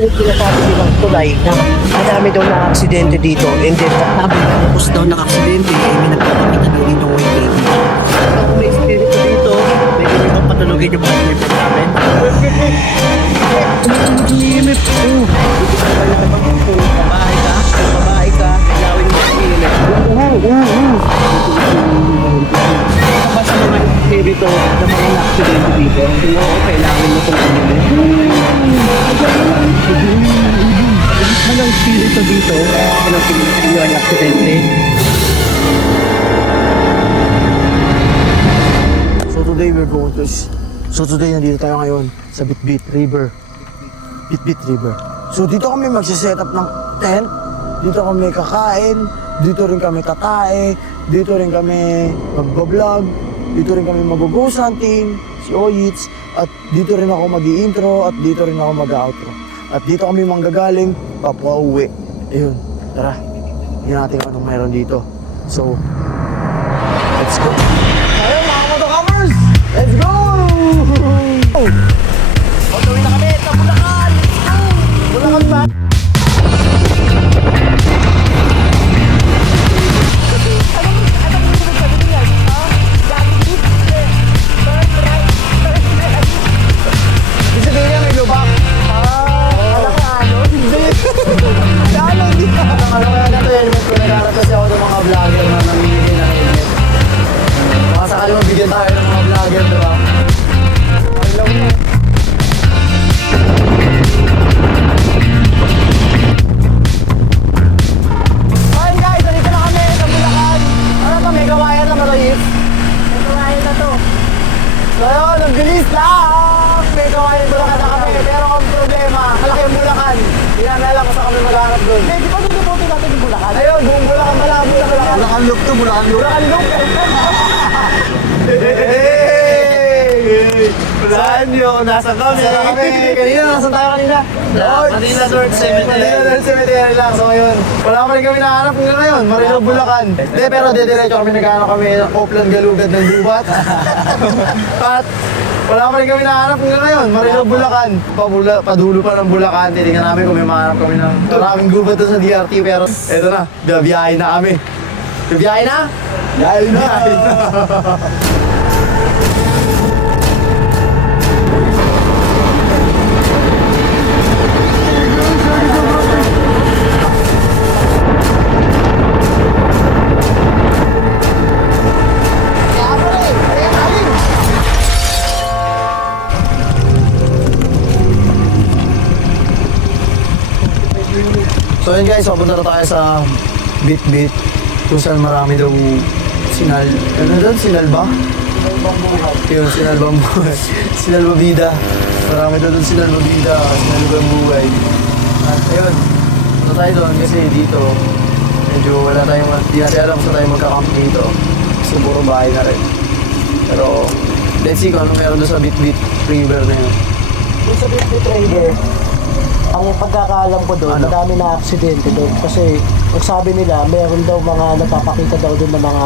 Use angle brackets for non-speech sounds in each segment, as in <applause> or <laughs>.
yung sinasabi nilang tulay na madami daw na aksidente dito and then sabi na tapos daw na aksidente eh may nagpapakita daw dito ng way baby. Kung may espiritu dito, pwede nyo bang patulogin yung mga equipment namin? Kung babae ka, kung babae ka, ilawin mo ang init. Oo, oo, oo. Ba sa mga espiritu na mga na-aksidente dito? Kung kailangan mo itong init. Anong espiritu dito? Anong pinipili ang aksidente? So today we're going to So today nandito tayo ngayon sa Bitbit River. Bitbit River. So dito kami magsiset up ng tent. Dito kami kakain. Dito rin kami tatae. Dito rin kami magbablog. Dito rin kami mag-ghost hunting. Si Oyits. At dito rin ako mag intro At dito rin ako mag-outro. At dito kami manggagaling. Papauwi. Ayun. Tara. Tingnan natin anong meron dito. So, let's go. Saan yun? Nasa kami. Saan kami? Kanina, nasan tayo kanina? Lords. Manila North Cemetery. Manila North Cemetery lang. So ngayon, wala pa rin kami nahanap ngayon ngayon. Marilog Bulacan. Hindi, pero dediretso kami naghanap kami ng Oplan Galugad ng Gubat. <laughs> At wala pa rin kami nahanap ngayon ngayon. Marilog Bulacan. Pabula, padulo pa ng Bulacan. Titingnan namin kung may mahanap kami ng maraming gubat doon sa DRT. Pero eto na, biyahe na kami. Biyahe na? Biyahe na. <laughs> So yun guys, papunta na tayo sa Bit Bit kung saan marami daw sinal... Ano doon? Sinal ba? Yun, sinalbang buhay. <laughs> Sinalba bida. Marami daw doon sinalba bida, sinalbang buhay. At ayun, punta tayo doon kasi dito medyo wala tayong, di natin alam saan tayo magkakamp dito. Kasi puro bahay na rin. Pero let's see kung ano meron doon sa Bit Bit River na yun. Yung sa Bitbit River, ang pagkakaalam ko doon, Ano? madami na aksidente doon. Kasi, ang sabi nila, meron daw mga napapakita daw doon ng mga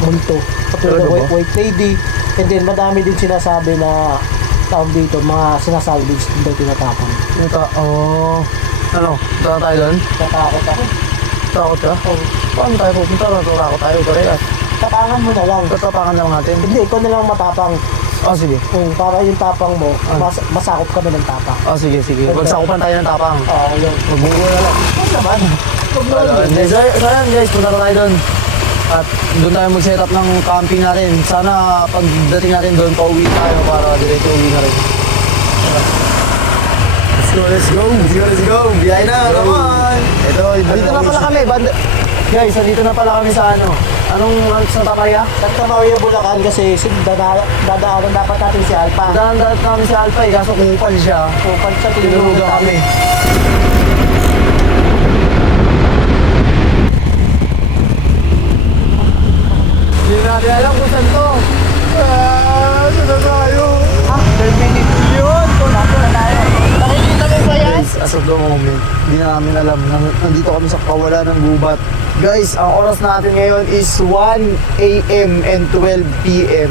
multo. Katulad ng white, white lady. And then, madami din sinasabi na taon dito, mga sinasalvage din daw tinatapon. Ta... Oh... Ano? Na tayo doon? Tatakot ako. Takot ka? Oh, Paano tayo pupunta? Tatakot tayo. Parehas. tapangan mo na lang. Tatapakan lang natin. Hindi, ikaw na lang matapang. Oh, sige. Kung para yung tapang mo, Ano? mas, masakop ka na ng tapang. Oh, sige, sige. Magsakupan tayo ng tapang. Oo, yun. Magbunggo na lang. Ano naman? Huwag. So, so yan guys, punta na tayo doon. At doon tayo mag-set up ng camping natin. Sana pagdating natin doon, pauwi tayo para diretso uwi na rin. Let's go, let's go. Let's go, let's go. Biyahe na, come on. Ito, dito na pala kami. Band guys, dito na pala kami sa ano. Anong ano, sa Tamaya? Santa Maria, Bulacan kasi dada- dadaanan dapat natin si Alpa. Daan daan kami sa Alpha eh, kaso kupal siya. Kung pag sa Tinurugan kami. Hindi natin alam kung saan to. Ah, saan na tayo? Ah, terminate yun. Kung nato na tayo. Nakikita mo ba yan? As of the moment, hindi na namin alam. Nan- Nandito kami sa kawalan ng gubat. Guys, ang oras natin ngayon is 1 a.m. and 12 p.m.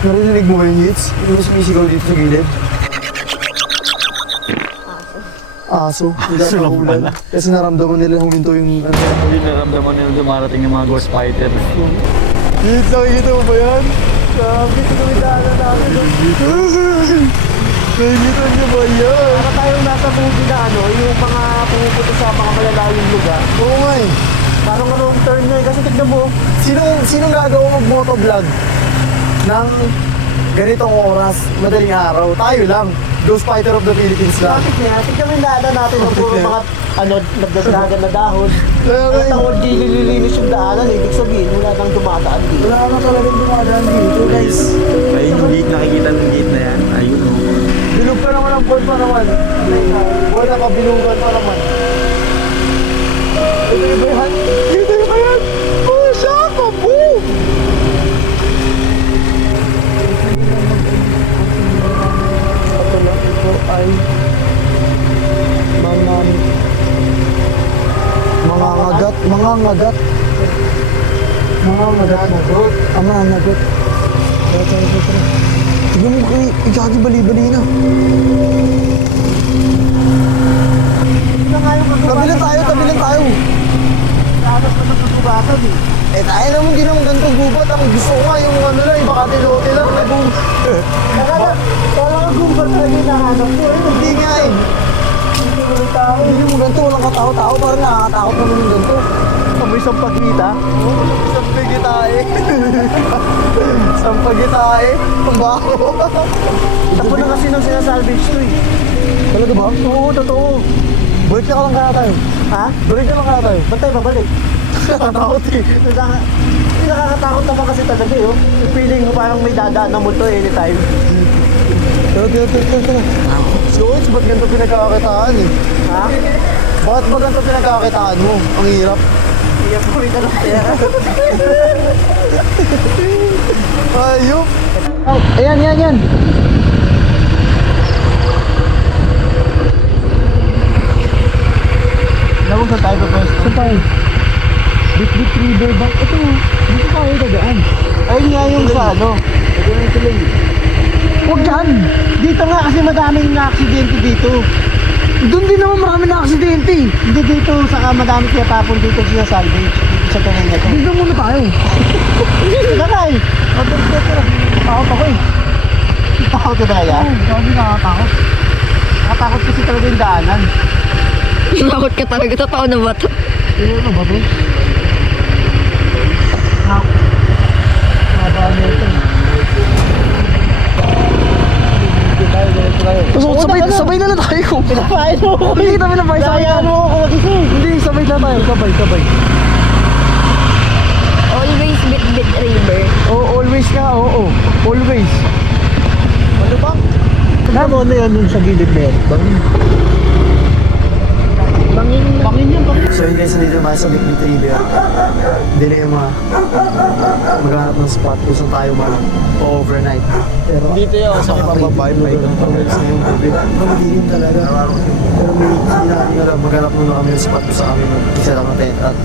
Narinig mo yung hits? Yung sumisigaw dito sa gilid? aso. Aso lang pala. Kasi naramdaman nila huminto yung ano. Hindi naramdaman nila dumarating yung mga ghost fighter. Dito, nakikita mo ba yan? Sabi ko kami daanan namin. Nakikita niyo ba yan? Para tayong nasa movie na ano, yung mga pumupunta sa mga malalayong lugar. Oo nga eh. Parang wrong turn na eh. Kasi tignan mo, Sinong, sinong gagawa mag-motovlog ng ganitong oras, madaling araw? Tayo lang. Ghost Fighter of the Philippines lang. Bakit niya? Tignan mo yung daanan natin ng puro mga ano, nagdadagan na dahon. Nga Ang eh. tawag di nililinis yung daanan, ibig sabihin wala nang dumadaan dito. Wala ka talagang dumadaan dito, guys. Ay, yung gate, nakikita ng gate na yan. Ayun o. Bilog pa naman ang board pa naman. Board na kabilugan pa naman. Ito yung bayan. Ito yung bayan. Oh, shaka, boom! Ito lang, ito ay mga mga ngagat, mga ngagat. Mga na. Tara, tara, tara, tara. Tignan mo kay Ikaki bali-bali na. Tabi lang tayo, tabi lang tayo. Hanap na ng kagubatan eh. Eh tayo naman din naman ganito gubat. Ang gusto ko nga yung ano lang, yung bakatilote lang. Nagum... Kala ka gubat talaga yung nahanap ko. Hindi nga eh. Tao. Hindi mo ganito, walang katao-tao. Parang nakakatakot naman yung ganito. Amoy isang pagkita. Sampagitae. <laughs> Sampagitae. Ang baho. Tapo na kasi nang sinasalvage to eh. Talaga ba? Oo, totoo. Balik na ka lang kaya tayo. Ha? Balik na lang kaya tayo. Ba't tayo babalik? Nakatakot eh. Nakakatakot naman kasi talaga eh. oh. Feeling mo parang may dadaan na multo anytime. Tara, tara, tara, tara, George, ba't ganito pinagkakakitaan eh? Ha? Bakit ba ganito pinagkakakitaan mo? Ang hirap. Iyak mo rin ka ng pera. Ayop. Oh, ayan, ayan, ayan. Mo saan tayo pa? Saan tayo? Bit Bit River Bank. Ito, dito tayo dadaan. Ayun nga yung sa ano. Ito yung tuloy. Huwag dyan! Dito nga kasi madaming na-aksidente dito. Doon din naman marami na aksidente. Hindi dito, saka madami kaya tapon dito siya salvage. Dito sa tuloy na to. Dito muna tayo. Na eh. Takot ako eh. Takot ka talaga? Oo, grabe nakakatakot. Nakatakot kasi talaga yung daanan. Takot ka talaga. Totoo na ba to? Ano ba bro? Nakabaan na ito. So, sabay, sabay na lang tayo. Pinapain mo. Hindi kami nabay sabay Kaya na. mo ako magising. Hindi, sabay na tayo. Sabay, sabay. Always bit bit river. Oh, always nga, oo. Always. Ano ba? Ano ano yan yung sa gilid na yan? Bangin. Bangin. Bangin yan, bangin. So yun guys, nandito tayo sa Big River. Dilema. Maghanap ng spot kung saan tayo mag-overnight. Pero Dito yun, sa mababay pa ito. Madilim talaga. Pero may sinabi na lang, maghanap muna kami ng spot saan kami mag-isa lang ng tent at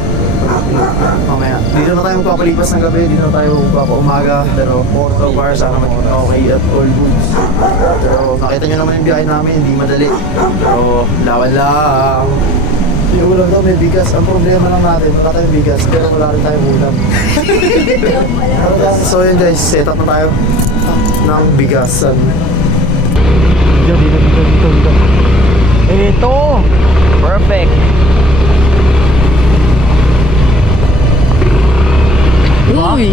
mamaya. Dito na tayo magpapalipas ng gabi, dito na tayo magpapaumaga. Pero so far, sana maging okay at all goods. Pero nakita nyo naman yung biyahe namin, hindi madali. Pero lawan lang. Ulam daw may bigas. Ang problema lang natin, wala tayong bigas, pero wala rin tayong ulam. <laughs> so yun guys, set up na tayo ng bigasan. Dito, dito, dito, dito, dito. Ito! Perfect! Uy!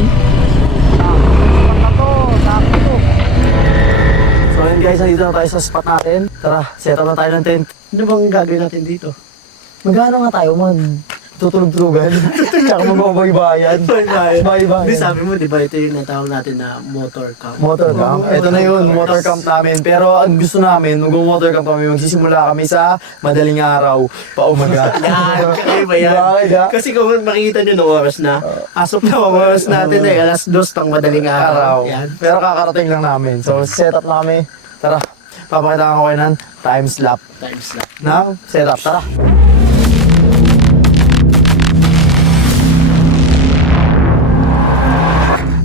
So yun guys, nandito na tayo sa spot natin. Tara, set up na tayo ng tent. Ano bang gagawin natin dito? Magkano nga tayo mag tutulog-tulugan? <laughs> Tsaka magbabaybayan. Baybayan. Hindi sabi mo, di ba ito yung natawag natin na motor camp? Motor camp. Ito na yun, motor camp namin. Pero ang gusto namin, mag-motor camp kami, magsisimula kami sa madaling araw, paumaga. <laughs> Yan, kakaiba yan. Kasi kung makikita nyo ng oras na, asok na ang oras <laughs> natin eh, alas dos ng madaling araw. Yan. Pero kakarating lang namin. So, set up na kami. Tara, papakita ko kayo ng time slap Times na. ng setup. Tara.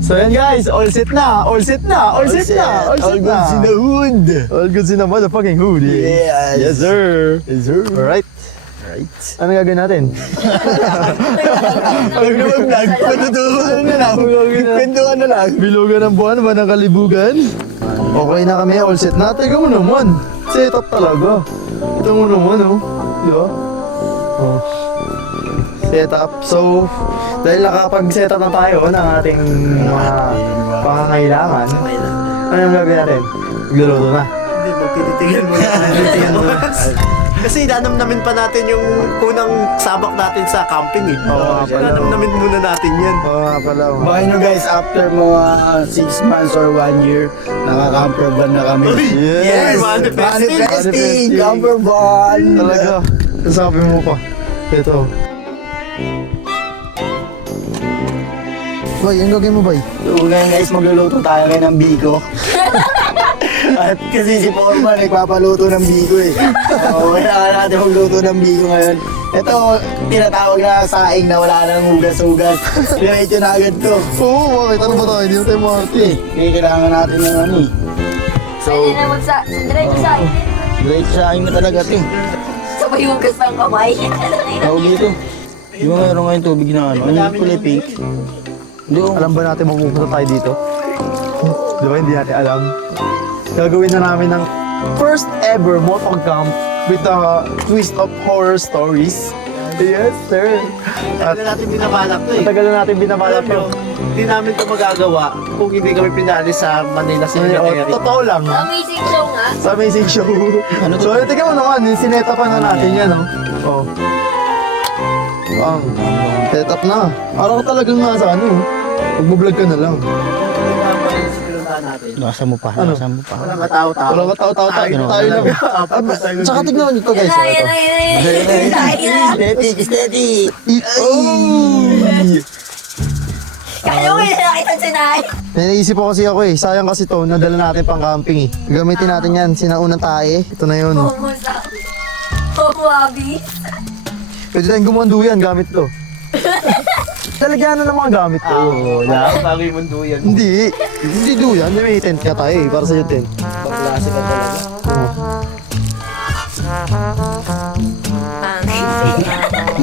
So yan guys, all set na, all set na, all, set, na, all set na. in the hood. All goods in the motherfucking hood. Yes. Yes sir. Yes, sir. Alright. Right. Ano gagawin natin? <laughs> Huwag na mag-vlog. Patutukan na lang. Kwentuhan na lang. Bilugan ng buwan ba ng kalibugan? Okay na kami, all set na. Teka mo naman. Set up talaga. Ito mo naman, oh. Di ba? Oh. Set up. So, dahil nakapag-set up na tayo ng ating mga pangangailangan, ano yung gagawin natin? Magluluto na. Hindi, muna. <laughs> Magtititingin muna. Kasi nanamnamin pa natin yung unang sabak natin sa camping eh. Oo, pala. nanamnamin muna natin yan. Oo nga pala. oh. Baka nyo guys, after mga 6 months or 1 year, nakaka-camper van na kami. Yes! Manifesting! Manifesting! Manifesting. Camper van! Talaga. Sabi mo pa. Ito. Bay, ang gagawin mo, Bay? So ngayon guys, magluluto tayo ngayon ng biko. <laughs> At kasi si Forman nagpapaluto ng biko eh. So kailangan natin magluto ng biko ngayon. Ito, tinatawag na saing na wala nang hugas-hugas. <laughs> Diretso na agad to. Oo, bakit? Ano ba tayo? Hindi na tayo makati. Eh, kaya kailangan natin ng ano eh. So, Pwede na magsa... Diretso sa akin. diretso saing na talaga to eh. Sabay hugas ng kamay. Tawag dito. Di ba mayroon ngayon tubig na ano? Ano yung kulay pink? Oh. Alam ba natin mapupunta tayo dito? Di ba? Hindi natin alam. Gagawin na namin ng first ever motor camp with a twist of horror stories. Yes, sir. At Tagal natin binabalak to eh. matagal na natin binabalak to. hindi namin to magagawa kung hindi kami pinali sa Manila Ay, oh, totoo lang. Amazing show nga. Sa amazing show. Ano so, tingnan mo naman, yung sineta pa na natin yan, no? Oh. Ang, set up na. Araw ka talagang nasa ano, Magbablog ka na lang. Nasa mo pa, Ano? nasa mo pa. Walang katao-tao. Wala ka tao-tao, tayo, tayo lang. Tsaka tignan guys. Yan ito. na, yan na, yan na. Yan na. Aesthetic, aesthetic! Oh! Kaya mo yung nakita si Nay. Naisip ko kasi ako eh, sayang kasi to, nadala natin pang camping eh. Gagamitin natin yan, sinaunang tae. Ito na yun. Homo sa... Homo abi. Pwede tayong gumandu yan, gamit to. <laughs> Talagyan na ng mga gamit to. Oo, na. Bago yung mundo yan. Hindi, hindi do yan. May tent ka tayo eh, para sa'yo tent. Pag-klase ka talaga.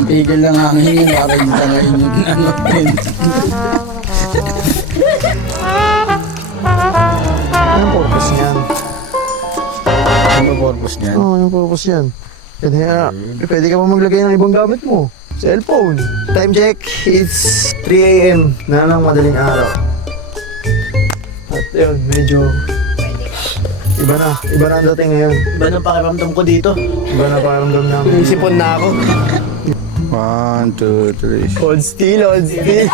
Tigil lang ang hingin para hindi talaga yung ano tent. Anong purpose niyan? Ano purpose niyan? Oo, oh, anong purpose yan? Pwede, na, pwede ka pa maglagay ng ibang gamit mo. Cellphone. Time check, it's 3 a.m. na ng madaling araw. At yun, medyo... Iba na. Iba na ang dating ngayon. Iba nang pakiramdam ko dito. Iba na pakiramdam namin. Sipon na ako. One, two, three. Hold still, hold still.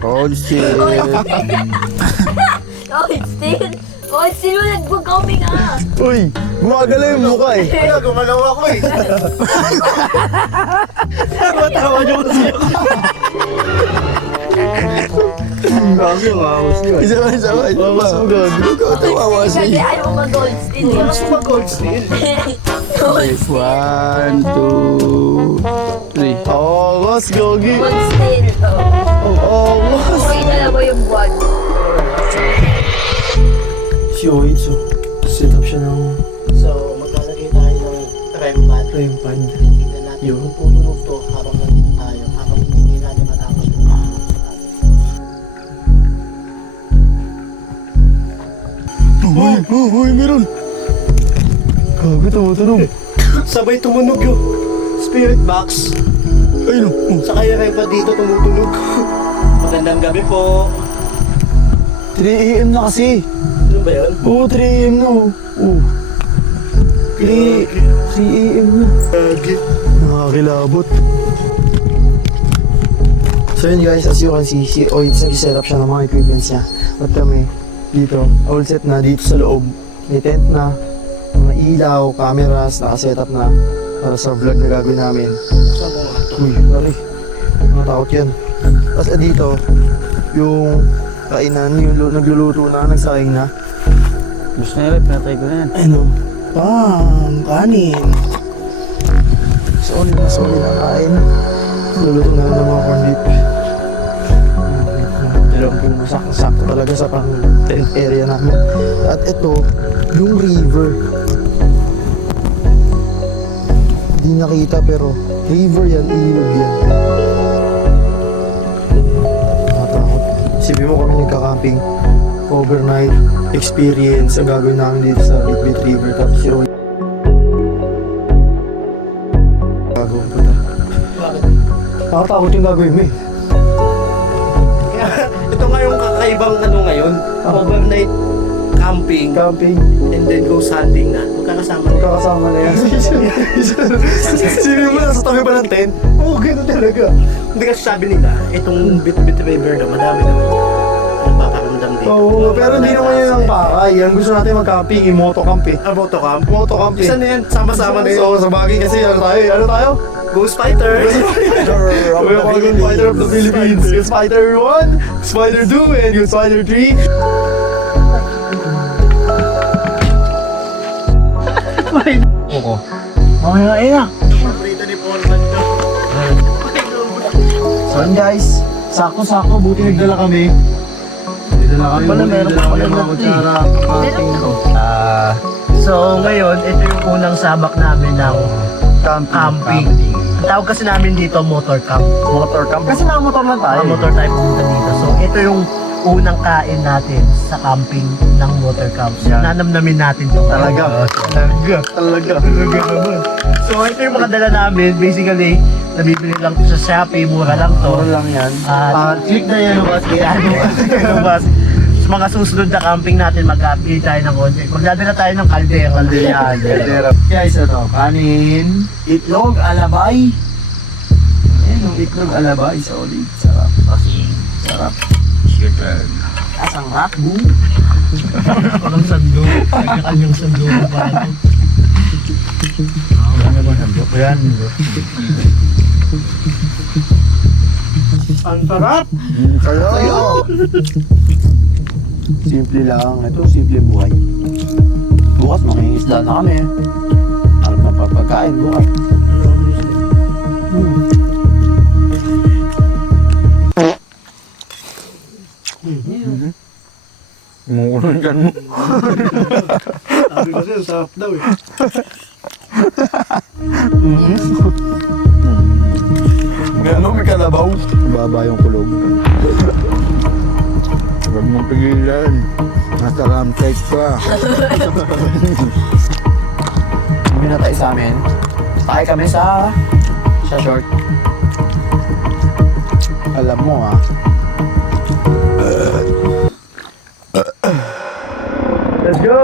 Hold still. <laughs> Oh, it's still. Oh, it's still nag-coming ah. Uy, gumagalaw yung mukha eh. Wala, gumalaw ako eh. <laughs> Matawa niyo kasi ako. Isa pa, isa pa, isa pa. Ikaw tumawa siya. Kasi mo mag-gold still. eh. Mas mag-gold steel. One, two, three. Oo, boss, gogi. gold still. Oh. Boss. Okay mo yung buwan. Si Oitsu, set up siya ng So, maglalagay tayo ng REM pad. flame pan. Tingnan natin kung tutunog to habang nandito tayo. Habang hindi natin matapos yung Uy, uy, uy, meron. Gago, tumutunog. <laughs> Sabay tumunog yung spirit box. Ayun, oh. Sa kaya REM pad dito tumutunog. <laughs> Magandang gabi po. 3 a.m. na kasi. Ano ba yun? Oo, 3 a.m. na. oh. Oo. 3, 3 a.m. na. Nakakilabot. So yun guys, as you can see, si Oitz nag-set up siya ng mga equipments niya. At kami, dito, all set na dito sa loob. May tent na, mga ilaw, cameras, nakaset up na para sa vlog na gagawin namin. Uy, pare, mga takot yan. Tapos dito, yung kainan, yung lu- nagluluto na, nagsayang na. Gusto na rin, pinatay ko na yan. Ano? Pang, kanin. Solid na solid ang kain. Luluto na ng mga beef. ilog yung sakto talaga sa pang tent area namin. At ito, yung river. Hindi nakita pero river yan, ilog yan. Isipin mo kami nagka-camping overnight experience ang gagawin namin dito sa Bitbit River tapos yung gagawin ko na. Nakatakot yung gagawin mo eh. Ito nga yung kakaibang ano ngayon, overnight camping Camping, and then ghost hunting na. Magkakasama na. magkakasama na yan. <laughs> Sino mo nasa tabi pa ng tent? Oo, ganun talaga. Hindi kasi sabi nila, itong Bit-Bit River na madami na nagpaparamdam dito. Oo, pero hindi naman yun ang pakay. Ang gusto natin mag-camping, i-motocamp eh. Ah, motocamp? Motocamp eh. Isa na yan, sama-sama na yun. Oo, sa bagay kasi ano tayo eh. Ano tayo? Ghost Fighter! We're <laughs> Fighter of the Philippines. Ghost Fighter 1, Ghost Fighter 2, and Ghost Fighter 3. <laughs> Oo. Mamaya nga ina. Paborito ni Paulman to. So yun guys, sakto-sakto, buti nagdala kami. Nagdala kami, buti meron nagdala kami pala ng mga natin. kutsara. Camping ko. Ah, so ngayon, ito yung unang sabak namin ng camping. Ang tawag kasi namin dito motor camp. Motor camp. Kasi nakamotor lang tayo. Mga motor tayo pumunta dito. So ito yung unang kain natin sa camping ng motor camp. So, Yan. nanamnamin natin to. Talaga. Talaga. Talaga. Talaga naman. So ito yung mga dala namin. Basically, nabibili lang to sa Shopee. Mura lang to. Mura lang yan. At Ah, click na yan. Ano ba? Ano mga susunod na camping natin, mag-update tayo ng konti. Magdadala tayo ng kaldera. Yan, kaldera. Guys, ito, kanin, itlog, alabay. Ayan, yung itlog, alabay, solid. Sarap. Sarap. Chicken. Asang rat, boo. Parang sando. Kanya-kanyang sando. Parang Yan. ang sarap. Kayo. Simple lang. Ito, simple buhay. Bukas, mangingisda na kami. Harap na papagkain bukas. Mungkulong dyan mo. Sabi kasi, sarap daw eh. Ano, may kalabaw? Baba yung kulog. Huwag mong pigilan. Nasa. Hindi na tayo sa amin. Tayo kami sa... sa short. Alam mo ah.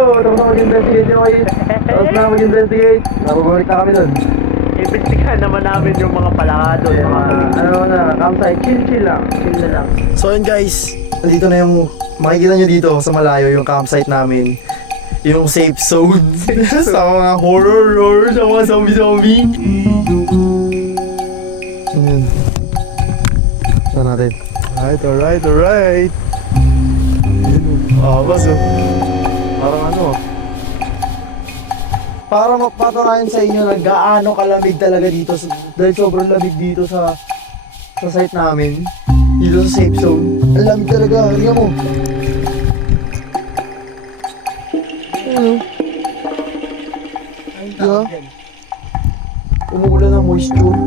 Tapos na mag-investigate yung kayo. Tapos na mag-investigate. Napabalik na kami dun. Ibintikan naman namin yung mga palakado. Yung mga Ano na, campsite. Chill, chill lang. chill na lang. So yun guys, nandito na yung makikita nyo dito sa malayo yung campsite namin. Yung safe zone <laughs> sa mga horror horror sa mga zombie zombie. Ayun. Saan natin? Alright, alright, alright. Ah, oh. Parang ano Para mapatunayan sa inyo na gaano kalamig talaga dito dahil sobrang lamig dito sa sa site namin dito sa safe zone. Ang lamig talaga, tingnan mo. Ano? Umuulan ng moisture.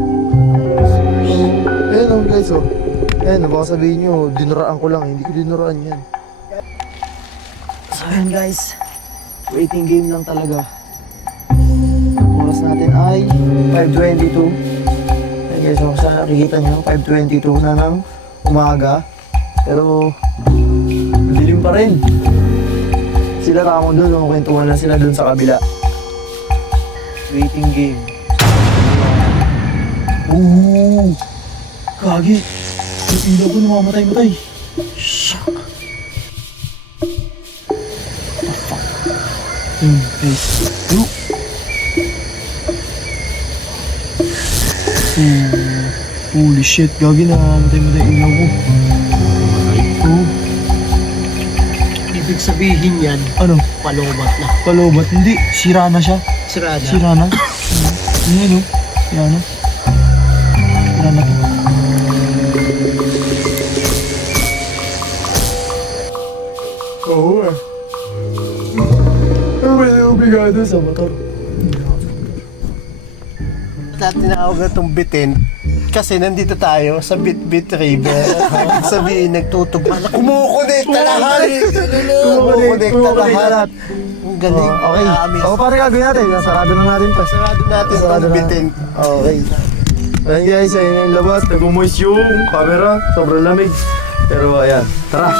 Ayan oh guys oh. Ayan, baka sabihin nyo, dinuraan ko lang. Hindi ko dinuraan yan. So guys, waiting game lang talaga. Ang oras natin ay 5.22. Ayan guys, so sa nakikita nyo, 5.22 na ng umaga. Pero, dilim pa rin. Sila kamo doon, no? kwentuhan lang sila doon sa kabila. Waiting game. Ooh! Kagi! Yung ilaw ko namamatay-matay. Hmm, guys. Look! Hmm. Holy shit, gagi na namamatay-matay yung ilaw ko. Oh, Ibig sabihin yan, ano? palobat na. Palobat? Hindi, sira na siya. Sirada. Sira na. Ano yun, oh? Sira na. Sira na. Yung obligado sa motor? Lahat tinawag na itong bitin kasi nandito tayo sa Bit-Bit River. Ibig sabihin, nagtutugma na kumukonekta lahat. Kumukonekta lahat. Ang galing. Oh, okay. Nakaka-amaze. O pare gagawin natin. Sarado na natin pa. Sarado natin Sarado itong na. bitin. Okay. Ayan guys, ayun yung labas. Nag-moist yung camera. Sobrang lamig. Pero ayan, tara.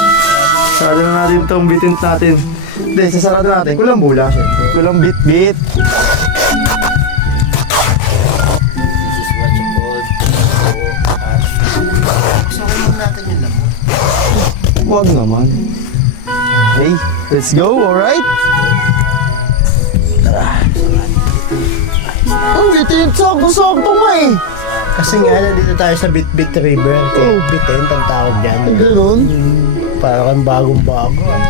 Sarado na natin itong bitin natin. Hindi, sasarado natin. Kulang bula siya. Kulang bit-bit. Huwag naman. Okay, let's go, alright? Tara. Ang bitin, sakto-sakto nga eh. Kasi nga, nandito tayo sa Bit-Bit River. Kaya bitin, ang tawag dyan. Ganun? Parang kang bagong-bago. ah.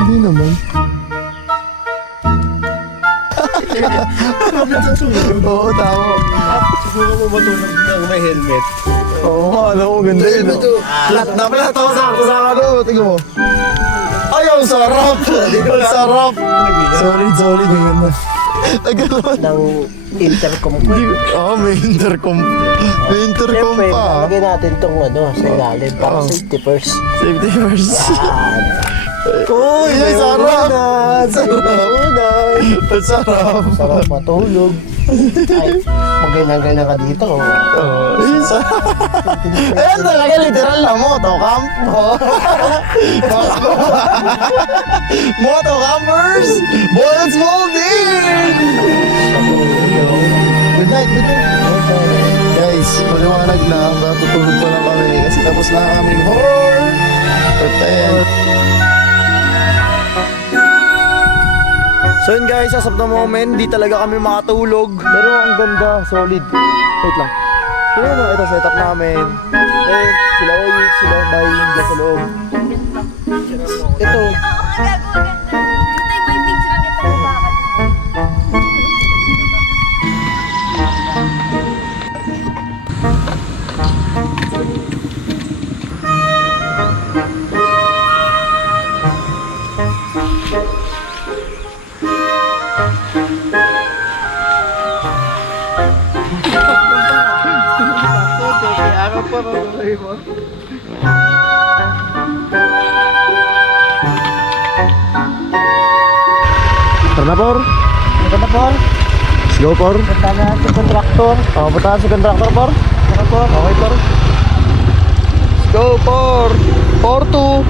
Hindi naman. Oo, tama. Siguro mo matulog ng may helmet. Oo, nga, alam mo, ganda yun. no? Flat na flat, ako sa ako sa ano, tingnan mo. Ay, ang sarap! Ang sarap! Solid, solid, ang ganda. Ang ganda. ng intercom ko. Oo, oh, may intercom. May intercom Siyempre, pa. lalagyan natin itong ano, sa ilalim para safety first. Safety first. Yan. Uy, ang sarap! Sarap! Sarap! Sarap matulog. Ay, magandang-ganda ka dito. oh. Oh, ang sarap! Ayan talaga, literal na moto camp. <laughs> moto campers! Bullets Molding! Good night, good night. Guys, maliwanag na. Matutulog pa lang kami kasi tapos na ang aming horror. Pretend. So yun guys, as of the moment, di talaga kami makatulog. Pero ang ganda, solid. Wait lang. So yun, ito setup namin. Eh, sila Oyik, sila Bay, dyan sa loob. Ito, Oo, ang tara na, Por. Tara na, Por. Let's go, Por. Punta na sa kontraktor. Oh, punta sa contractor, Por. Tara po. Okay, Por. Let's go, Por. Por 2.